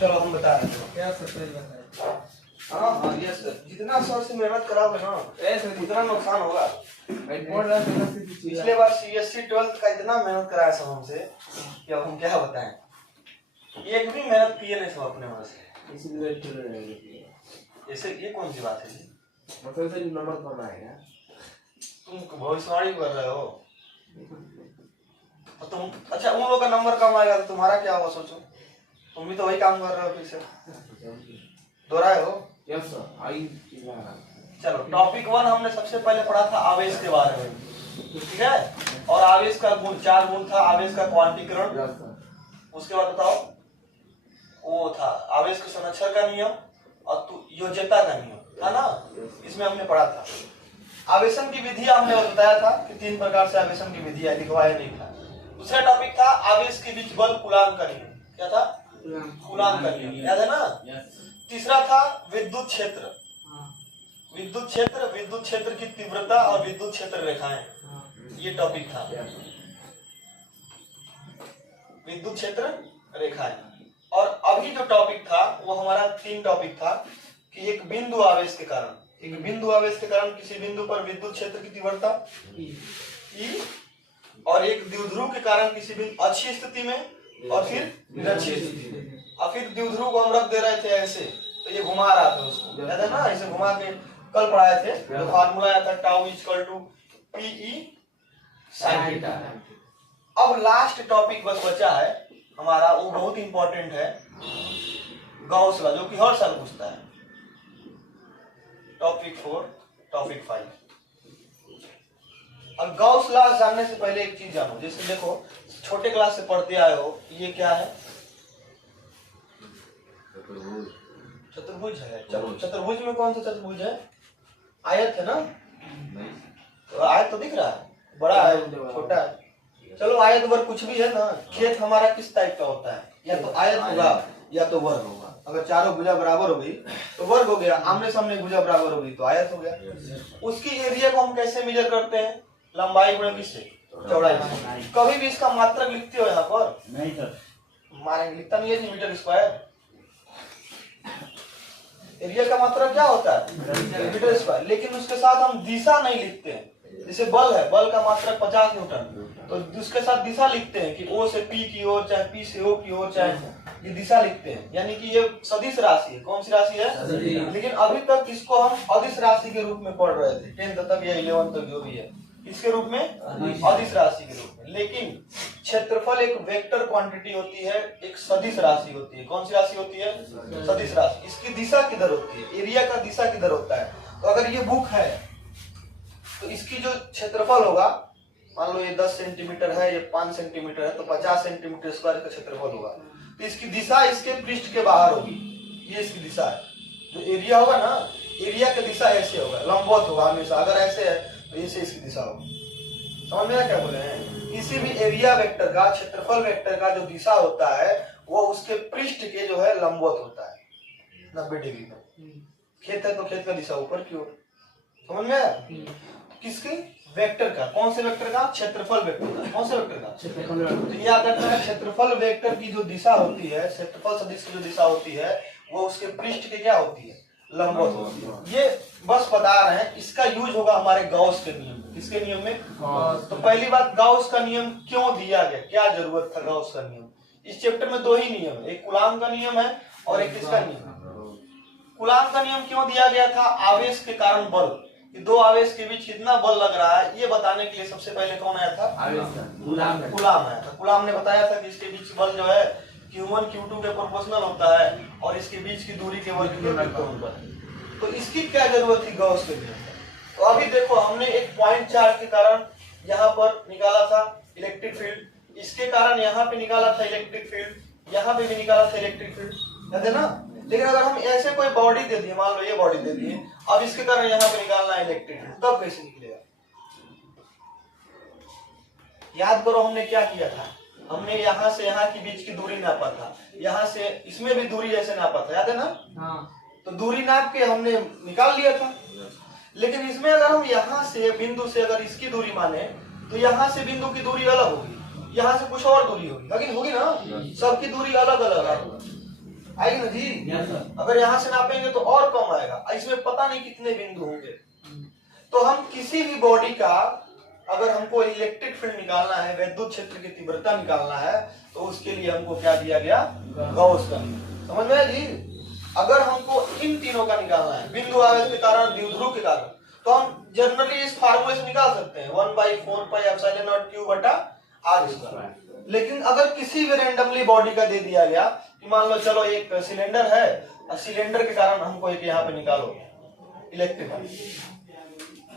चलो हम बता रहे हैं क्या सर। हाँ हाँ यस सर, जितना सर से मेहनत कराओगे ना उतना नुकसान होगा। पिछले बार CSC 12th का इतना मेहनत कराया सब हमसे कि अब हम क्या बताएं। एक भी मेहनत किए नहीं सब अपने मन से। ऐसे ये कौन सी बात है जी? मतलब से नंबर कम आएगा। तुम भविष्यवाणी कर रहे हो तो तुम अच्छा उन लोगों का नंबर कम आएगा तो तुम्हारा क्या होगा सोचो। तुम भी तो वही काम कर रहे हो फिर से दोहराए हो। Yes sir I. चलो टॉपिक 1 हमने सबसे पहले पढ़ा था आवेश के बारे में, ठीक है। और आवेश का गुण 4 गुण था। आवेश का क्वांटीकरण, उसके बाद बताओ वो था आवेश के संरक्षण का नियम और योज्यता का नियम था ना, इसमें हमने पढ़ा था। आवेशन की विधि हमने बताया था कि 3 प्रकार से आवेशन की विधि है, लिखवाया नहीं था। दूसरा टॉपिक था आवेश के बीच बल कूलाम का नियम। क्या था? कूलाम का नियम, याद है ना। तीसरा था विद्युत क्षेत्र। विद्युत क्षेत्र की तीव्रता और विद्युत क्षेत्र रेखाएं, ये टॉपिक था। विद्युत क्षेत्र रेखाएं। और अभी जो टॉपिक था वो हमारा 3 टॉपिक था कि एक बिंदु आवेश के कारण किसी बिंदु पर विद्युत क्षेत्र की तीव्रता E, और एक द्विध्रुव के कारण किसी बिंदु अच्छी स्थिति में और फिर निरक्षी स्थिति में। और फिर द्विध्रुव को हम रख दे रहे थे ऐसे, तो ये घुमा रहा था उसको, याद है ना। ऐसे घुमा के कल पढ़ाए थे, जो फार्मूला आया था tau equal to PE sin थीटा। अब लास्ट टॉपिक बस बचा है हमारा, वो बहुत इंपॉर्टेंट है, गॉस लॉ, जो कि हर साल पूछता है। Topic 4 topic 5। अब गॉस लॉ जानने से पहले एक चीज जानो। जैसे देखो छोटे क्लास से पढ़ते आए हो, ये क्या है? चतुर्भुज है। चलो चतुर्भुज में कौन सा चतुर्भुज है? आयत है ना। तो आयत तो दिख रहा है, बड़ा है छोटा है। चलो आयत वर्ग कुछ भी है ना। खेत हमारा किस टाइप का होता है? या तो आयत होगा या तो वर्ग होगा। अगर चारों भुजा बराबर हो गई तो वर्ग हो गया, आमने सामने भुजा बराबर हो गई तो आयत हो गया। उसकी एरिया को हम कैसे मेजर करते हैं? लंबाई गुणा किससे? चौड़ाई से। कभी भी इसका मात्रक लिखते हो यहाँ पर? नहीं सर, मानेंगे लिखता नहीं है जी, मीटर स्क्वायर। एरिया का मात्रक क्या होता है? Metre square. लेकिन उसके साथ हम दिशा नहीं लिखते हैं। जैसे बल है, बल का मात्रक 50 न्यूटन, तो उसके साथ दिशा लिखते हैं कि O से P की ओर, चाहे P से O की ओर, चाहे ये दिशा लिखते हैं। यानी कि ये सदिश राशि है। कौन सी राशि है? लेकिन अभी तक इसको हम अदिश राशि के रूप में पढ़ रहे थे, 10th तक या 11th तक जो भी है, इसके रूप में अदिश राशि के रूप में। लेकिन क्षेत्रफल एक वेक्टर क्वांटिटी होती है, एक सदिश राशि होती है। कौन सी राशि होती है? सदिश राशि। इसकी दिशा किधर होती है? एरिया का दिशा किधर होता है? तो अगर ये बुक है तो इसकी जो क्षेत्रफल होगा, मान लो ये 10 सेंटीमीटर है, ये 5 सेंटीमीटर है, तो 50 सेंटीमीटर स्क्वायर का क्षेत्रफल होगा। तो इसकी दिशा इसके पृष्ठ के बाहर होगी, ये इसकी दिशा है। जो एरिया होगा ना, एरिया की दिशा ऐसे होगा, लंबवत होगा हमेशा। अगर ऐसे है तो ऐसे इसकी दिशा होगी। समझ में क्या बोले हैं? किसी भी एरिया वेक्टर का, क्षेत्रफल वेक्टर का जो दिशा होता है वो उसके पृष्ठ के जो है लंबवत होता है 90 डिग्री में। खेत है तो खेत का दिशा ऊपर की ओर। समझ में आया? किसकी? वेक्टर का। कौन से वेक्टर का? क्षेत्रफल वेक्टर का। कौन से वेक्टर का? क्षेत्रफल वेक्टर। तो याद रखना है, क्षेत्रफल वेक्टर की जो दिशा होती है, क्षेत्रफल सदिश की जो दिशा होती है, वो उसके पृष्ठ के क्या होती है? लंबवत होती है। ये बस बता रहे हैं। इसका यूज होगा हमारे गॉस के नियम। किसके नियम में? तो पहली बात, गॉस का नियम क्यों दिया गया? क्या जरूरत था गॉस का नियम? इस चैप्टर में 2 ही नियम है, एक कूलाम का नियम है और एक किसका नियम? कूलाम का नियम क्यों दिया गया था? आवेश के कारण बल, कि 2 आवेश के बीच कितना बल लग रहा है, ये बताने के लिए सबसे पहले कौन आया था? कूलाम आया था। कूलाम ने बताया था कि इसके बीच बल जो है Q1 Q2 के प्रोपोर्शनल होता है और इसके बीच की दूरी के वर्ग के बराबर है। तो इसकी क्या जरूरत थी गॉस के नियम? तो अभी देखो, हमने एक पॉइंट चार्ज के कारण यहाँ पर निकाला था इलेक्ट्रिक फील्ड, इसके कारण यहाँ पे निकाला था इलेक्ट्रिक फील्ड, यहाँ पे भी निकाला था इलेक्ट्रिक फील्ड, याद है ना। लेकिन अगर हम ऐसे कोई बॉडी दे दिए, मान लो ये बॉडी दे दिए, अब इसके कारण यहाँ पे निकालना है इलेक्ट्रिक फील्ड, तब कैसे निकलेगा? याद करो हमने क्या किया था। हमने यहाँ से यहाँ की बीच की दूरी नापा था, यहाँ से इसमें भी दूरी ऐसे नापा था, याद है ना। तो दूरी नाप के हमने निकाल लिया था। लेकिन इसमें अगर हम यहाँ से बिंदु से अगर इसकी दूरी माने तो यहाँ से बिंदु की दूरी अलग होगी, यहाँ से कुछ और दूरी होगी, लेकिन होगी ना, सबकी दूरी अलग अलग आएगी ना जी। अगर यहाँ से नापेंगे तो और कम आएगा, इसमें पता नहीं कितने बिंदु होंगे। तो हम किसी भी बॉडी का अगर हमको इलेक्ट्रिक फील्ड निकालना है, विद्युत क्षेत्र की तीव्रता निकालना है, तो उसके लिए हमको क्या दिया गया, गॉस का नियम। समझ में आया जी। अगर हमको इन तीनों का निकालना है, बिंदु आवेश के कारण, द्विध्रुव के कारण, तो हम जनरली इस फार्मूले से निकाल सकते हैं 1/4πε0q/r²। लेकिन अगर किसी भी रैंडमली बॉडी का दे दिया गया कि मान लो चलो एक सिलेंडर है और सिलेंडर के कारण हमको एक यहाँ पे निकालो इलेक्ट्रिक,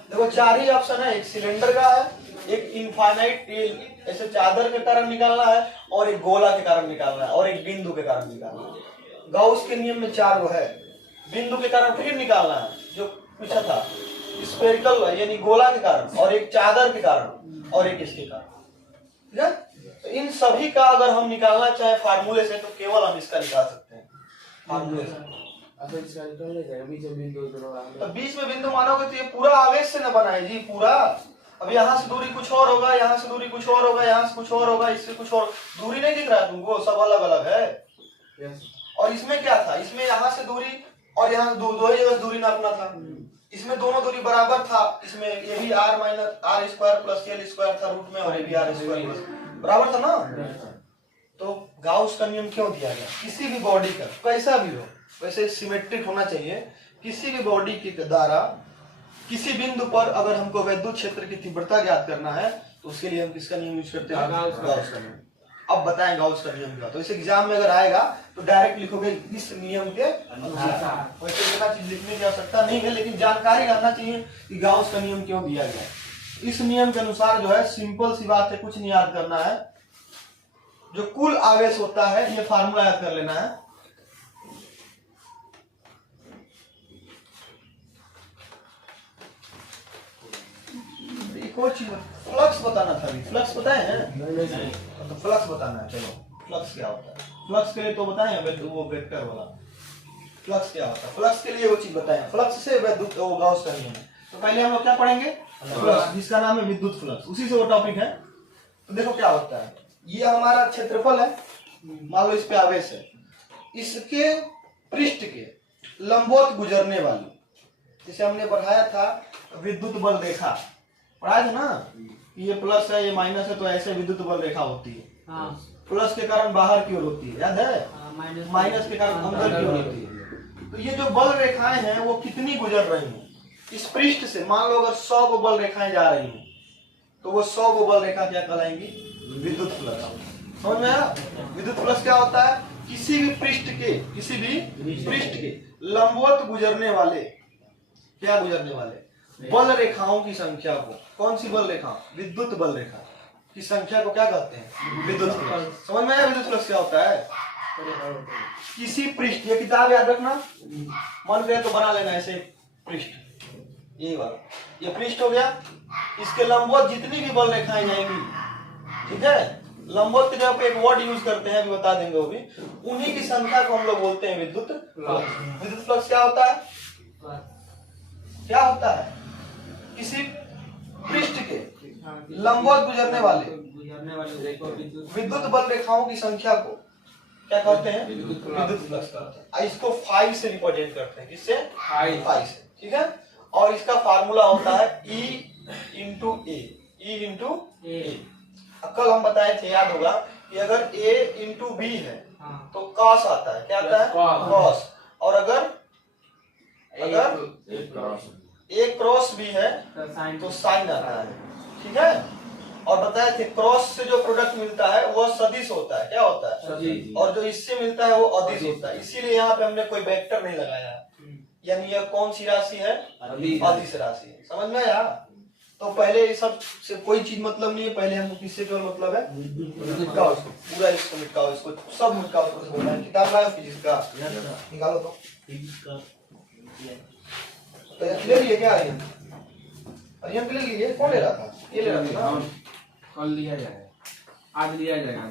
देखो 4 ही ऑप्शन है, एक सिलेंडर का है, एक इनफाइनाइट टेल ऐसे चादर के कारण निकालना है, और एक गोला के कारण निकालना है, और एक बिंदु के कारण निकालना है। गॉस के नियम में 4 वो है। बिंदु के कारण फिर निकालना है जो पूछा था, स्फेरिकल यानी गोला के कारण, और एक चादर के कारण, और एक इसके कारण, ठीक है। तो इन सभी का अगर हम निकालना चाहे फार्मूले से, तो केवल हम इसका निकाल सकते हैं फार्मूले से। तो बीच में बिंदु मानोगे तो ये पूरा आवेश से न बना है जी, पूरा। अब यहाँ से दूरी कुछ और होगा, यहाँ से दूरी कुछ और होगा, यहाँ से कुछ और होगा, इससे कुछ और, दूरी नहीं दिख रहा है तुमको, सब अलग अलग है। और इसमें क्या था, इसमें यहाँ से दूरी और यहाँ से दो ही जगह दूरी नापना था, इसमें दोनों दूरी बराबर था, इसमें ये भी r - r² + l² था रूट में, और ये भी r² बराबर था ना। तो गाउस का नियम क्यों दिया गया, किसी भी बॉडी का कैसा भी हो, वैसे सिमेट्रिक होना चाहिए, किसी भी बॉडी के द्वारा किसी बिंदु पर अगर हमको विद्युत क्षेत्र की तीव्रता ज्ञात करना है, तो उसके लिए हम किसका नियम यूज करते हैं, गाउस का नियम। अब बताएं गाउस का नियम क्या, तो इस एग्जाम में अगर आएगा तो डायरेक्ट लिखोगे इस नियम के अनुसार, वैसे इतना चीज लिखने की आवश्यकता नहीं है, लेकिन जानकारी रहना चाहिए कि गाउस का नियम क्यों दिया गया। इस नियम के अनुसार जो है, सिंपल सी बात है, कुछ नहीं याद करना है, जो कुल आवेश होता है ये फार्मूला याद कर लेना है। कोई चीज फ्लक्स बताना था, फ्लक्स बताए हैं, तो फ्लक्स बताना है। चलो फ्लक्स क्या होता है, फ्लक्स के लिए तो बताएं, वो वेक्टर वाला फ्लक्स क्या होता है, फ्लक्स के लिए वो चीज बताएं, फ्लक्स से विद्युत वो गाउस का नियम है। तो पहले हम लोग क्या पढ़ेंगे, फ्लक्स, जिसका नाम है विद्युत फ्लक्स, उसी से वो टॉपिक है। तो देखो क्या होता है, ये हमारा क्षेत्रफल है, मान लो इस पे आवेश है, इसके पृष्ठ के लंबवत गुजरने वाली, जिसे हमने पढ़ाया था विद्युत बल रेखा, पढ़ाया था ना, ये प्लस है ये माइनस है, तो ऐसे विद्युत बल रेखा होती है। हाँ। प्लस के कारण बाहर की ओर होती है, याद है, माइनस के कारण अंदर की ओर होती है। तो ये जो बल रेखाएं हैं वो कितनी गुजर रही हैं इस पृष्ठ से, मान लो अगर 100 को बल रेखाएं जा रही हैं, तो वो 100 को बल रेखा क्या कहलाएंगी, विद्युत फ्लक्स। समझ में आया, विद्युत फ्लक्स क्या होता है, किसी भी पृष्ठ के लंबवत गुजरने वाले, क्या गुजरने वाले, बल रेखाओं की संख्या को, कौन सी बल रेखा, विद्युत बल रेखा की संख्या को क्या कहते हैं, विद्युत फ्लक्स। समझ में आया विद्युत फ्लक्स क्या होता है। किसी पृष्ठ, ये किताब याद रखना, मन करे तो बना लेना ऐसे पृष्ठ, ये वाला, ये पृष्ठ हो गया, इसके लंबवत जितनी भी बल रेखाएं जाएंगी, ठीक है, लंबवत की जगह पे एक वर्ड यूज करते हैं, अभी बता देंगे वो भी, उन्हीं की संख्या को हम लोग बोलते हैं विद्युत फ्लक्स। विद्युत फ्लक्स क्या होता है, क्या होता है, किसी पृष्ठ के लंबवत गुजरने वाले विद्युत बल रेखाओं की संख्या को क्या कहते हैं, विद्युत फ्लक्स कहते हैं। इसको फाई से रिप्रेजेंट करते हैं, किससे, फाई से, ठीक है। और इसका फार्मूला होता है E/A। कल हम बताए थे, याद होगा, कि अगर A/B है तो कॉस आता है, क्या आता है, कॉस, और अगर A क्रॉस B है तो साइन आता है, ठीक है। और बताए थे क्रॉस से जो प्रोडक्ट मिलता है वो सदिश होता है, क्या होता है, और जो इससे मिलता है वो अदिश होता है, इसीलिए यहाँ पे हमने कोई वेक्टर नहीं लगाया, यानी यह कौन सी राशि है, अदिश राशि है। समझ में आया। तो पहले ये सब से कोई चीज मतलब नहीं है, पहले हमको किससे केवल मतलब है, मिटाओ इसको, पूरा इसको मिटाओ, इसको सब मिटाओ, किताब लाओ फिजिक्स का निकालो, तो ले लिए क्या, अरियन ले लिए, कौन ले रहा था, ये ले रहा था ना, कल लिया जाएगा, आज लिया जाएगा,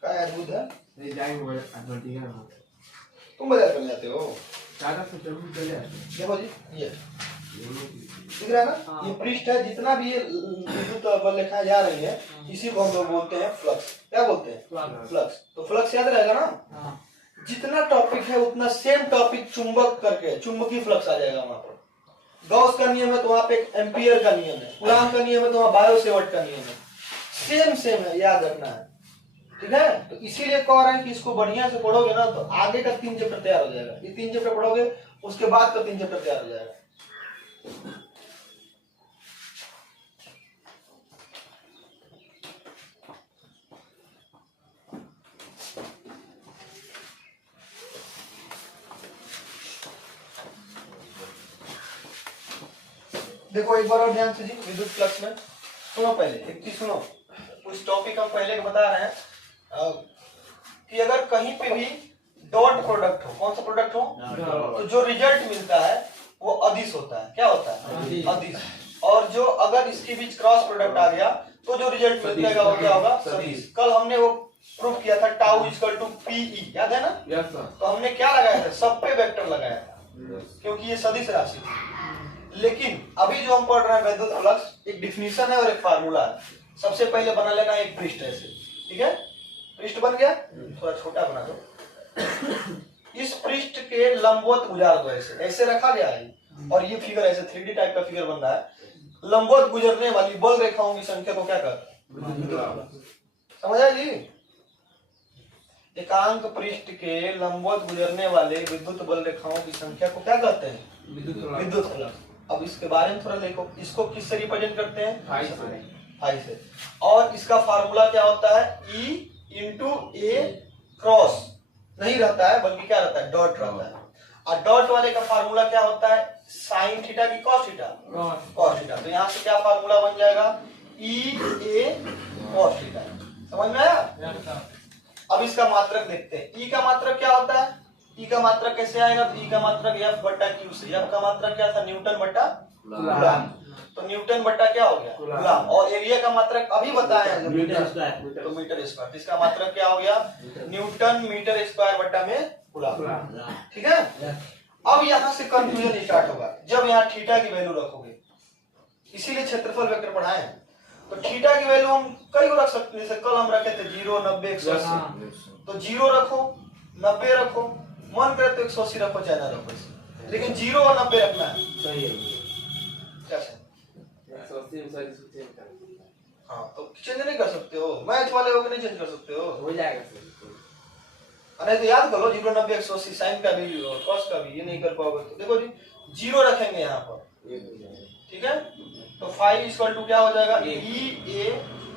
क्या अद्भुत है, नहीं जाएंगे तुम बाजार कर जाते हो, ज्यादा से जरूर चले आते। देखो जी, ये दिख रहा है ना? ये पृष्ठ है, जितना भी ये विद्युत बल रेखाएं जा रही है, इसी को हम लोग बोलते हैं फ्लक्स। क्या बोलते हैं? फ्लक्स। तो फ्लक्स याद रहेगा ना? जितना टॉपिक है उतना सेम टॉपिक चुंबक करके चुंबकीय फ्लक्स आ जाएगा वहां पर। गॉस का नियम है तो वहां पे एम्पियर का नियम है, कूलॉम का नियम है तो वहां बायो-सेवर्ट का नियम है। सेम है, याद रखना है, ठीक है? तो इसीलिए कह रहे हैं कि इसको बढ़िया से पढ़ोगे ना तो आगे का 3 चैप्टर तैयार हो जाएगा। ये 3 चैप्टर पढ़ोगे, उसके बाद का 3 चैप्टर तैयार हो जाएगा। देखो एक बार और ध्यान से जी, विद्युत फ्लक्स में सुनो, पहले एक चीज सुनो। कुछ टॉपिक हम पहले बता रहे हैं कि अगर कहीं पे भी डॉट प्रोडक्ट हो, कौन सा प्रोडक्ट हो, तो जो रिजल्ट मिलता है वो अदिश होता है। क्या होता है? अदिश। और जो अगर इसके बीच क्रॉस प्रोडक्ट आ गया तो जो रिजल्ट मिलेगा वो क्या होगा? सदिश। कल हमने वो प्रूफ किया था, टाउ इक्वल टू पीई, याद है ना? Yes sir. तो हमने क्या लगाया था? सब पे वेक्टर लगाया था, क्योंकि ये सदिश राशि थी। लेकिन अभी जो हम पढ़ रहे हैं विद्युत फ्लक्स, एक डिफिनीशन है और एक फार्मूला है। सबसे पहले बना लेना एक पृष्ठ ऐसे, ठीक है? पृष्ठ बन गया, थोड़ा छोटा बना दो। इस पृष्ठ के लंबवत गुजार दो, ऐसे रखा गया है। और ये फिगर ऐसे 3D टाइप का फिगर बन रहा है। लंबवत गुजरने वाली बल रेखाओं की संख्या को क्या कहते हैं? समझ आया जी? एकांक पृष्ठ के लंबवत गुजरने वाले विद्युत बल रेखाओं की संख्या को क्या कहते हैं? विद्युत फ्लक्स। अब इसके बारे में थोड़ा देखो, इसको किससे रिप्रेजेंट करते हैं? फाई से। और इसका फार्मूला क्या होता है? E इंटू ए क्रॉस नहीं रहता है, बल्कि क्या रहता है? डॉट रहता है। और डॉट वाले का फार्मूला क्या होता है? साइन थीटा की कॉस थीटा, कॉस थीटा। तो यहाँ से क्या फार्मूला बन जाएगा? E ए कॉस थीटा। समझ में आया? अब इसका मात्रक देखते हैं। E का मात्रक क्या होता है? E का मात्रक कैसे आएगा? तो E का मात्रक F बट्टा Q से। F का मात्रक क्या था? न्यूटन बट्टा कूलॉम। तो न्यूटन बट्टा क्या हो गया? कूलॉम। और एरिया का मात्रक अभी बताया है, मीटर स्क्वायर। तो मीटर स्क्वायर। इसका मात्रक क्या हो गया? न्यूटन मीटर स्क्वायर बट्टा में कूलॉम। ठीक है? अब यहाँ से कंफ्यूजन स्टार्ट होगा जब यहाँ थीटा की वैल्यू रखोगे। इसीलिए क्षेत्रफल वेक्टर पढ़ाए। तो थीटा की वैल्यू हम कई को रख सकते हैं। जैसे कल हम रखे थे 0, 90, 180। तो 0 रखो, 90 रखो, मन करे तो 180 रखो, चाहे ना रखो, लेकिन 0 और 90 रखना है। सही है। क्या है? हाँ, तो चेंज नहीं कर सकते हो। मैथ वाले हो के नहीं चेंज कर सकते हो जाएगा। अरे तो याद करो 0, 90, 180 साइन का भी और कॉस का भी। ये नहीं कर पाओगे तो देखो जी 0 रखेंगे यहाँ पर, ठीक है? तो फाई इक्वल टू क्या हो जाएगा? ई ए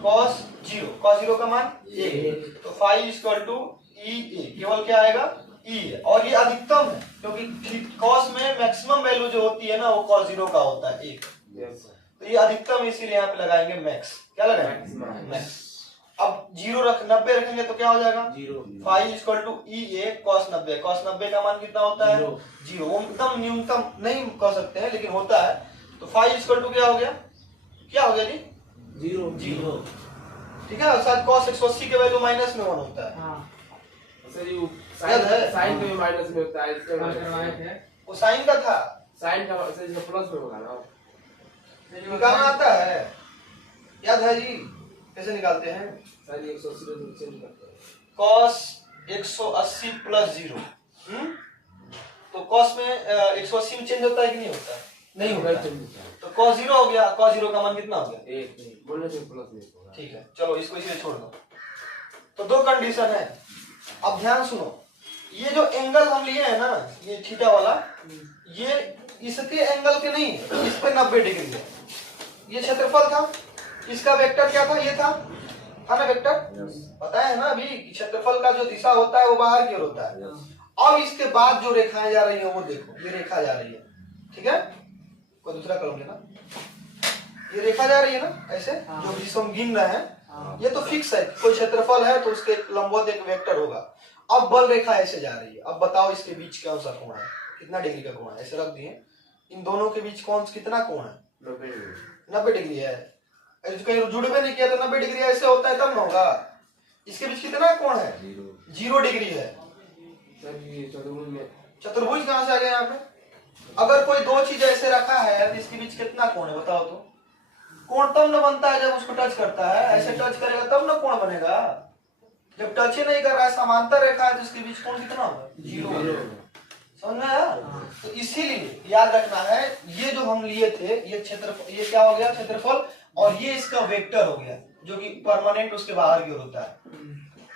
कॉस 0। कॉस 0 का मान 1। तो फाई इक्वल टू ई ए, केवल क्या आएगा? ई है। और ये अधिकतम है, क्योंकि कॉस में मैक्सिमम वैल्यू जो होती है ना वो कॉस 0 का होता है 1। तो ये अधिकतम, इसीलिए यहाँ पे लगाएंगे मैक्स। क्या लगाएंगे? मैक्स। अब 0 90 रखेंगे तो क्या हो जाएगा? 0। Phi equal to E A cos 90। Cos 90 का मान कितना होता है? 0। वो एकदम न्यूनतम नहीं कह सकते हैं, लेकिन होता है। तो फाई इक्वल टू क्या हो गया? क्या हो गया जी? 0। ठीक है? शायद कॉस 180 के वैल्यू माइनस में 1 होता है। साइन में माइनस में होता है। वो साइन का था, साइन का प्लस में होगा ना। निकालना आता है, याद है जी? कैसे निकालते हैं? Cos 180 plus 0। तो कॉस में 180 में चेंज होता है कि नहीं होता? नहीं होता। तो कॉस 0 हो गया। कॉस 0 का मान कितना हो गया? 1। ठीक है, चलो इसको इसीलिए छोड़ दो। तो दो कंडीशन है। अब ध्यान सुनो, ये जो एंगल हम लिए है ना, ये थीटा वाला, ये इसके एंगल के नहीं, इस पे 90 डिग्री है। ये क्षेत्रफल था, इसका वेक्टर क्या था? ये था ना वेक्टर? बताया है ना अभी, क्षेत्रफल का जो दिशा होता है वो बाहर की ओर होता है। अब इसके बाद जो रेखाएं जा रही है वो देखो, ये रेखा जा रही है, ठीक है? कोई दूसरा कलम लेना। ये रेखा जा रही है ना ऐसे, जो जिसको हम गिन रहे हैं। ये तो फिक्स है, कोई क्षेत्रफल है तो उसके लंबवत एक वेक्टर होगा। अब बल रेखा ऐसे जा रही है। अब बताओ इसके बीच कौन सा कोण है? कितना डिग्री का कोण है? ऐसे रख दिए, इन दोनों के बीच कितना कोण है? 90 डिग्री है। कहीं जुड़वे नहीं किया तो 90 डिग्री ऐसे होता है तब ना होगा। इसके बीच कितना कोण है? 0 डिग्री है। चतुर्भुज कहाँ से आ गया यहाँ पे? अगर कोई दो चीज ऐसे रखा है तो इसके बीच कितना कोण है बताओ तो। कोण तब न बनता है जब उसको टच करता है, ऐसे टच करेगा तब न कोण बनेगा। जब टच ही नहीं कर रहा है, समांतर रेखा है, तो इसके बीच कोण कितना होगा? 0। समझ में आया? तो इसीलिए याद रखना है, ये जो हम लिए थे ये क्षेत्रफल, ये क्या हो गया क्षेत्रफल, और ये इसका वेक्टर हो गया जो कि परमानेंट उसके बाहर की ओर होता है।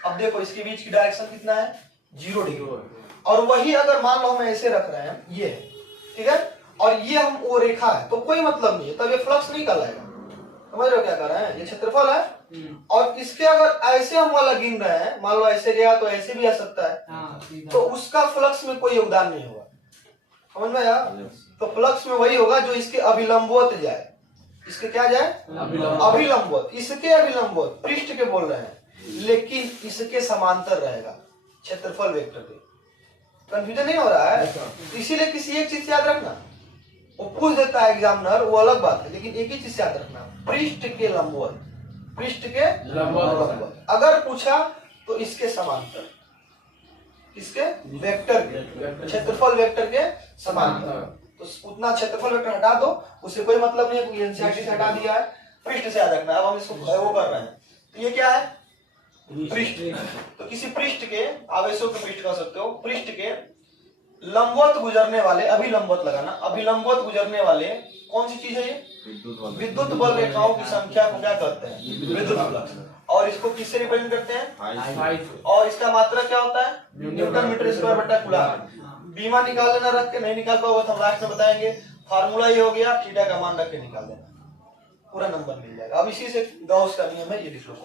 अब देखो इसके बीच की डायरेक्शन कितना है? 0 डिग्री। और वही अगर मान लो हम ऐसे रख रहे हैं, ये ठीक है, और ये हम वो रेखा है, तो कोई मतलब नहीं है, तब ये फ्लक्स नहीं कहलाएगा। समझ रहे हो क्या कर रहे हैं? ये क्षेत्रफल है, और इसके अगर ऐसे हम वाला गिन रहे हैं, मान लो ऐसे गया तो ऐसे भी आ सकता है, तो उसका फ्लक्स में कोई योगदान नहीं होगा। समझ में आया? तो फ्लक्स में वही होगा जो इसके अभिलंबवत जाए। इसके क्या जाए? अभिलंबवत। इसके अभिलंबवत पृष्ठ के बोल रहे हैं, लेकिन इसके समांतर रहेगा क्षेत्रफल वेक्टर के। कंफ्यूजन नहीं हो रहा है? इसीलिए किसी एक चीज याद रखना, वो पूछ देता है एग्जामिनर, वो अलग बात है, लेकिन एक ही चीज याद रखना, पृष्ठ के लंबवत, पृष्ठ के लंबवत। अगर पूछा तो इसके समांतर, इसके वेक्टर के, क्षेत्रफल वेक्टर के समांतर। तो उतना क्षेत्रफल वेक्टर हटा दो, उससे कोई मतलब नहीं है, क्योंकि एनसीईआरटी से हटा दिया है। पृष्ठ से याद रखना। अब हम इसको वो कर रहे हैं, तो ये क्या है? पृष्ठ। तो किसी पृष्ठ के, आवेशों के पृष्ठ कह सकते हो, पृष्ठ के लंबवत गुजरने वाले, अभिलंबवत लगाना, अभिलंबवत गुजरने वाले कौन सी चीज है ये? विद्युत बल रेखाओं की संख्या को क्या कहते हैं? विद्युत फ्लक्स। और इसको किससे रिप्रेजेंट करते हैं? और इसका मात्रक क्या होता है? न्यूटन मीटर स्क्वायर बटा कूलम्ब। बीमा निकाल लेना, रख के नहीं निकाल पाओगे तो हम लास्ट में बताएंगे। फार्मूला ये हो गया, थीटा का मान रख के निकाल देना, पूरा नंबर मिल जाएगा। अब इसी से गॉस का नियम है, ये लिख लो।